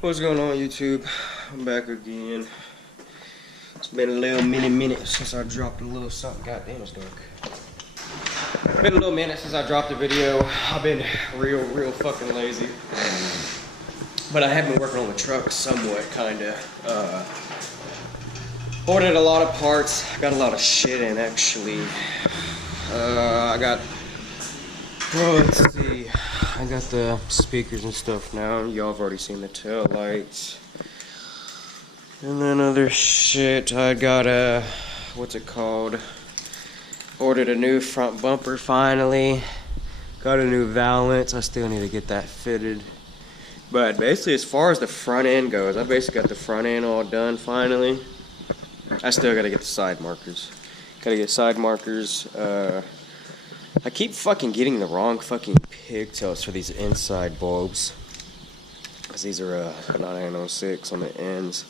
What's going on, YouTube? I'm back again. It's been a little minute since I dropped a little something. God damn, it's dark. Been a little minute since I dropped a video. I've been real fucking lazy. But I have been working on the truck somewhat, kinda. Ordered a lot of parts. Got a lot of shit in, actually. Let's see. I got the speakers and stuff now. Y'all have already seen the tail lights. And then other shit. I got a, what's it called? Ordered a new front bumper finally. Got a new valance. I still need to get that fitted. But basically, as far as the front end goes, I basically got the front end all done finally. I still gotta get the side markers. Gotta get side markers. I keep fucking getting the wrong fucking pigtails for these inside bulbs. Cause these are 9906 on the ends.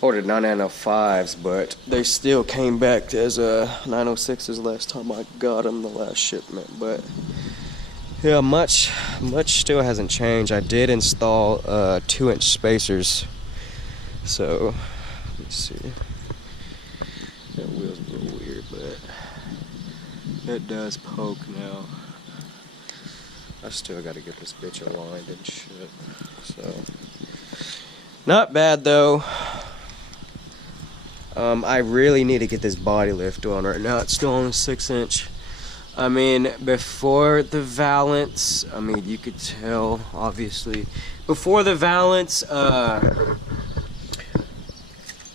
Ordered 9905s, but they still came back as 906s last time I got them, the last shipment. But yeah, much still hasn't changed. I did install 2-inch spacers. So let me see. That wheel's a little weird, but it does poke now. I still gotta get this bitch aligned and shit. So not bad though. I really need to get this body lift on right now. It's still on a 6-inch. I mean, before the valance, I mean, you could tell, obviously. Before the valance,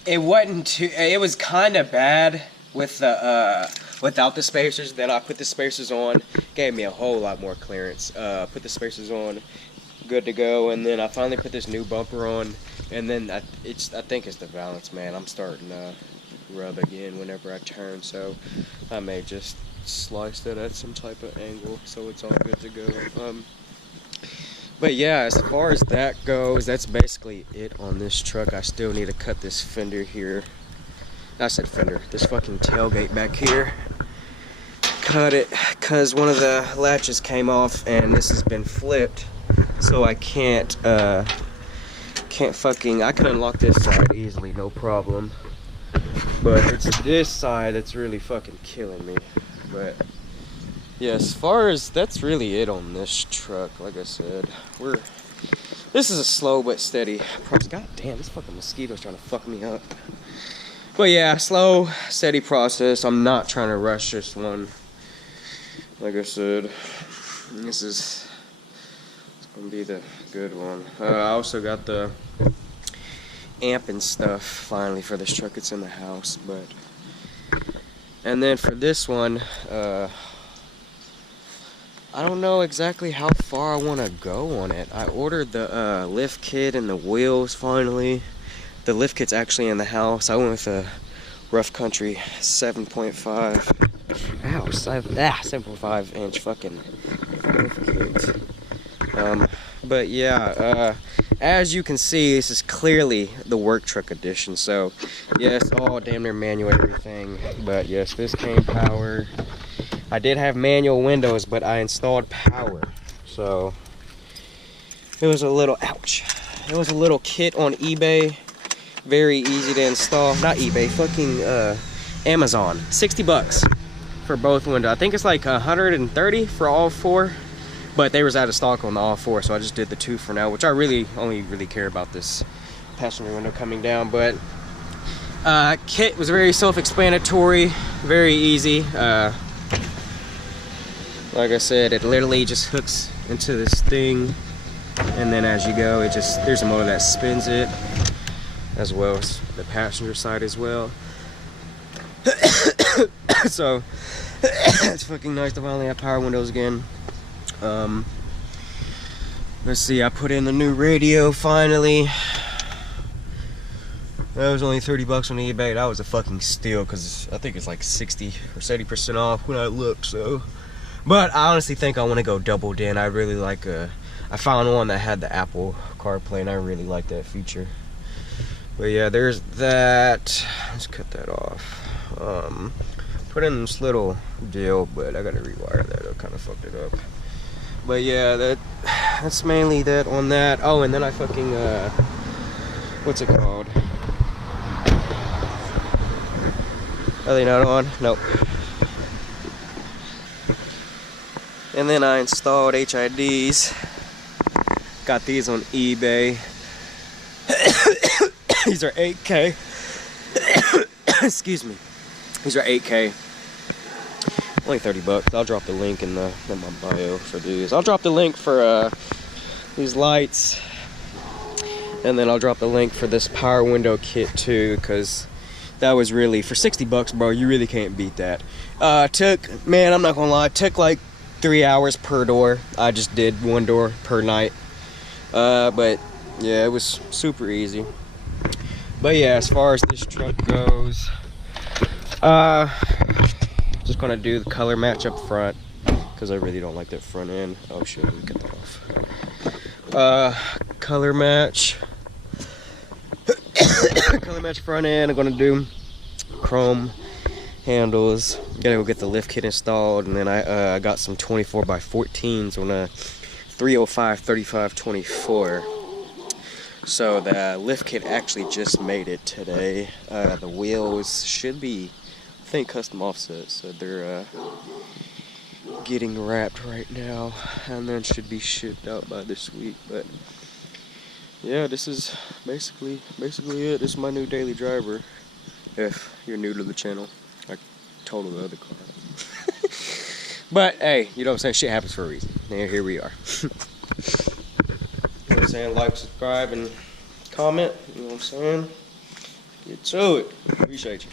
it was kind of bad with the, without the spacers. Then I put the spacers on, gave me a whole lot more clearance. Put the spacers on, good to go. And then I finally put this new bumper on. And then I think it's the valance, man. I'm starting to rub again whenever I turn, so I may just slice it at some type of angle so it's all good to go. But yeah, as far as that goes, that's basically it on this truck. I still need to cut this fender here. I said fender, this fucking tailgate back here. Cut it, cause one of the latches came off and this has been flipped, so I can't fucking, I can unlock this side easily, no problem. But it's this side that's really fucking killing me. But yeah, as far as, that's really it on this truck. Like I said, this is a slow but steady process. God damn, this fucking mosquito's trying to fuck me up. But yeah, slow, steady process. I'm not trying to rush this one. Like I said, this is gonna be the good one. I also got the amp and stuff finally for this truck. It's in the house, but and then for this one, I don't know exactly how far I want to go on it. I ordered the lift kit and the wheels finally. The lift kit's actually in the house. I went with a Rough Country 7.5. Ow, 7.5 inch fucking lift kit. But yeah, as you can see, this is clearly the work truck edition. So yes, all damn near manual everything. But yes, this came power. I did have manual windows, but I installed power. So it was a little, ouch. It was a little kit on eBay. Very easy to install. Not eBay, fucking Amazon. 60 bucks for both windows. I think it's like 130 for all four. But they was out of stock on the all four, so I just did the 2 for now, which I only really care about this passenger window coming down. But kit was very self-explanatory, very easy. Like I said, it literally just hooks into this thing, and then as you go, there's a motor that spins it, as well as the passenger side as well. So it's fucking nice to finally have power windows again. Let's see, I put in the new radio finally. That was only 30 bucks on eBay. That was a fucking steal, because I think it's like 60 or 70% off when I looked. So, but I honestly think I want to go double din. I really like I found one that had the Apple CarPlay, and I really like that feature. But yeah, there's that. Let's cut that off. Put in this little deal, but I gotta rewire that. I kind of fucked it up. But yeah, that's mainly that on that. Oh, and then I fucking what's it called? Are they not on? Nope. And then I installed HIDs. Got these on eBay. These are 8K. Excuse me. These are 8K. Only 30 bucks. I'll drop the link in my bio for these. I'll drop the link for these lights. And then I'll drop the link for this power window kit too, because that was really, for 60 bucks, bro, you really can't beat that. Man, I'm not gonna lie, it took like 3 hours per door. I just did one door per night. But yeah, it was super easy. But yeah, as far as this truck goes, just gonna do the color match up front, because I really don't like that front end. Oh shit, let me get that off. Color match. Color match front end. I'm gonna do chrome handles. Gotta go get the lift kit installed, and then I got some 24x14s on a 305/35/24. So the lift kit actually just made it today. The wheels should be, I think, custom offset, so they're getting wrapped right now, and then should be shipped out by this week. But yeah, this is basically it. This is my new daily driver. If you're new to the channel, I totaled the other car. But hey, you know what I'm saying? Shit happens for a reason. And here we are. You know what I'm saying? Like, subscribe, and comment. You know what I'm saying? Get to it. Appreciate you.